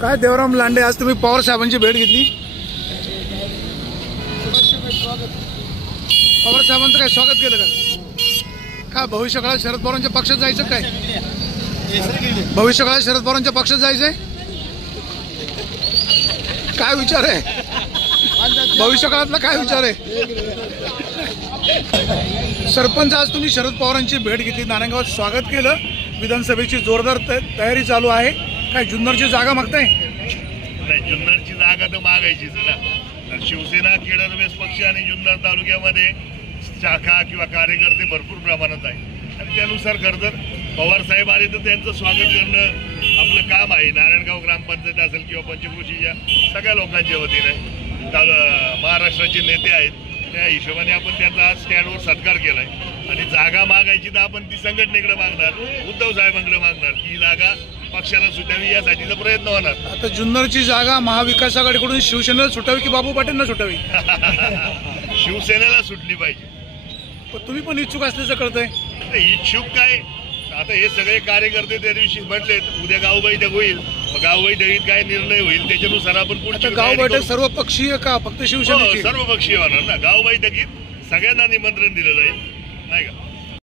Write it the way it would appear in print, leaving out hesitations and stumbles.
काय देवराम लांडे, आज तुम्ही पवार साहेबांची भेट घेतली. पवार साहेबांचं काय स्वागत केलं का? भविष्यकाळात शरद पवारांच्या पक्षात जायचं काय? भविष्यकाळात शरद पवारांच्या पक्षात जायचंय काय विचार आहे? भविष्यकाळातला काय विचार आहे? सरपंच, आज तुम्ही शरद पवारांची भेट घेतली, नारायणगावात स्वागत केलं, विधानसभेची जोरदार तयारी चालू आहे. काय जुन्नरची जागा मागताय? नाही, जुन्नरची जागा तर मागायचीच ना. शिवसेना केडरवेस पक्ष आणि जुन्नर तालुक्यामध्ये शाखा किंवा कार्यकर्ते भरपूर प्रमाणात आहे आणि त्यानुसार खरं तर पवार साहेब आले तर त्यांचं स्वागत करणं आपलं काम आहे. नारायणगाव ग्रामपंचायत असेल किंवा पंचक्रोशीच्या सगळ्या लोकांच्या वतीने महाराष्ट्राचे नेते आहेत, त्या हिशोबाने आपण त्यांचा आज स्टँडवर सत्कार केलाय. आणि जागा मागायची तर आपण ती संघटनेकडे मागणार, उद्धव साहेबांकडे मागणार की ही जागा पक्षाला सुटावी, यासाठीचा प्रयत्न होणार. आता जुन्नरची जागा महाविकास आघाडीकडून शिवसेनेला सुटावी की बाबू पाटीलना सुटावी? शिवसेनेला सुटली पाहिजे. पण तुम्ही पण इच्छुक असल्याचं कळतंय. इच्छुक काय, आता हे सगळे कार्यकर्ते त्या दिवशी म्हटले उद्या गाव बैठक होईल, गाव बैठकीत काय निर्णय होईल त्याच्यानुसार आपण पुढची गाव बैठक सर्व पक्षीय का फक्त शिवसेना? सर्व पक्षीय होणार ना. गाव बैठकीत सगळ्यांना निमंत्रण दिलं जाईल, नाही का?